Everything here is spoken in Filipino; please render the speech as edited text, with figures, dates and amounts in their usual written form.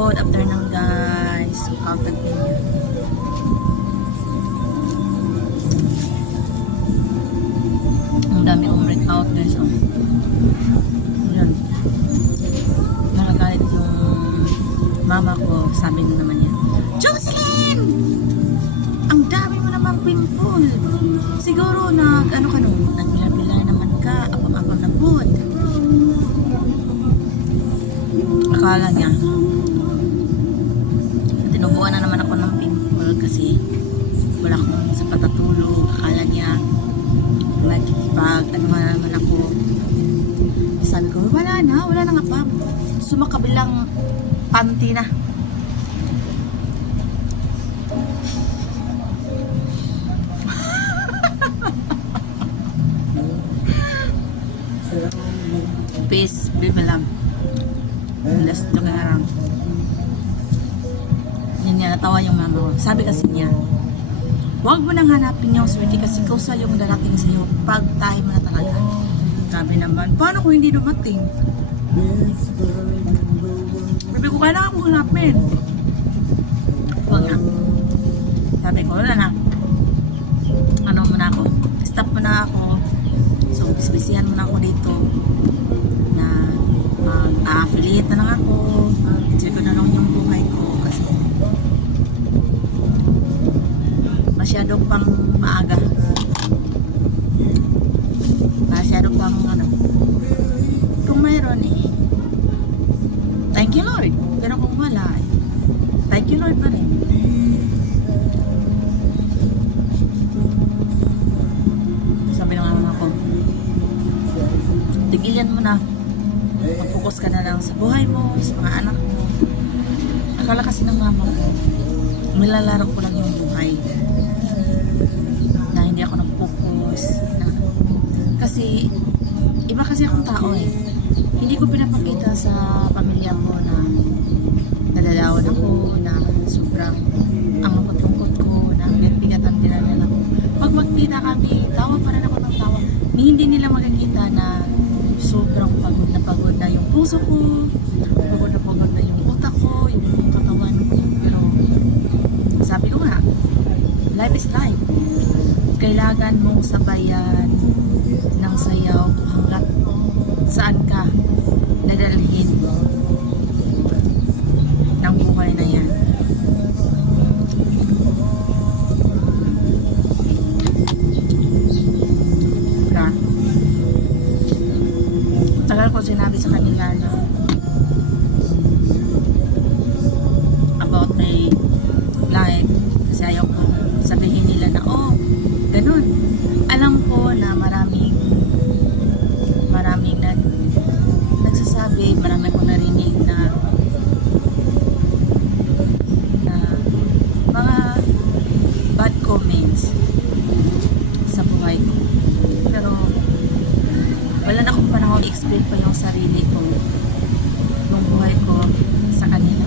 Good afternoon guys. Counted ninyo. Ang dami kong breakout guys. Oh. Yan. Nalagalit yung mama ko. Sabi na naman yan, Jocelyn! Ang dami mo namang pimple. Siguro ano ka no? Nagpila-pila naman ka. Apam-apam na po. Akala niya tinubuan na naman ako ng pimple kasi wala akong sapat na tulog. Akala niya magkikipag ano na naman ako. Sabi ko wala na nga pa, sumakabilang panty na. Peace, baby love. Last to ka na lang. Yan niya, natawa yung mama ko. Sabi kasi niya, huwag mo nang hanapin yung swerte kasi kausa yung lalaking sa'yo pag tayo mo na talaga. Sabi naman, paano kung hindi dumating? Sabi ko, kailangan mo hanapin. Huwag nga. Sabi ko, wala na. Ano mo na ako? Stop mo na ako. So, bisbisihan mo na ako dito. Na affiliate na lang ako. Check ko na lang yung buhay ko kasi masyadong pang maaga. Masyadong pang ano. Kung mayroon thank you Lord. Pero kung wala thank you Lord pa rin. Sabi ng mama ko, tigilan mo na. Mag-focus ka na lang sa buhay mo, sa mga anak mo. Akala kasi ng mama ko, nilalaro ko lang yung buhay. Na hindi ako nag-focus. Kasi, iba kasi akong tao eh. Hindi ko pinapakita sa pamilya ko na nalalawan ako, na sobrang ang lungkot-lungkot ko, na bigat-bigatan dinadala ko. Pag magkita kami, tawa pa rin ako ng tawa. Hindi nila makikita na sobrang pagod na yung puso ko, pagod na yung utak ko, yung buong katawan ko. Pero sabi ko nga, life is life. Kailangan mong sabayan ng sayaw hanggat saan ka dadalhin ng buhay na yan. Tagal ko sinabi sa kanila na about my life kasi ayaw ko sabihin nila na ganun. Alam ko na maraming nagsasabi, marami akong narinig na mga bad comments sa buhay ko, pero wala na akong panahon i-explain pa yung sarili ko, yung buhay ko sa kanila.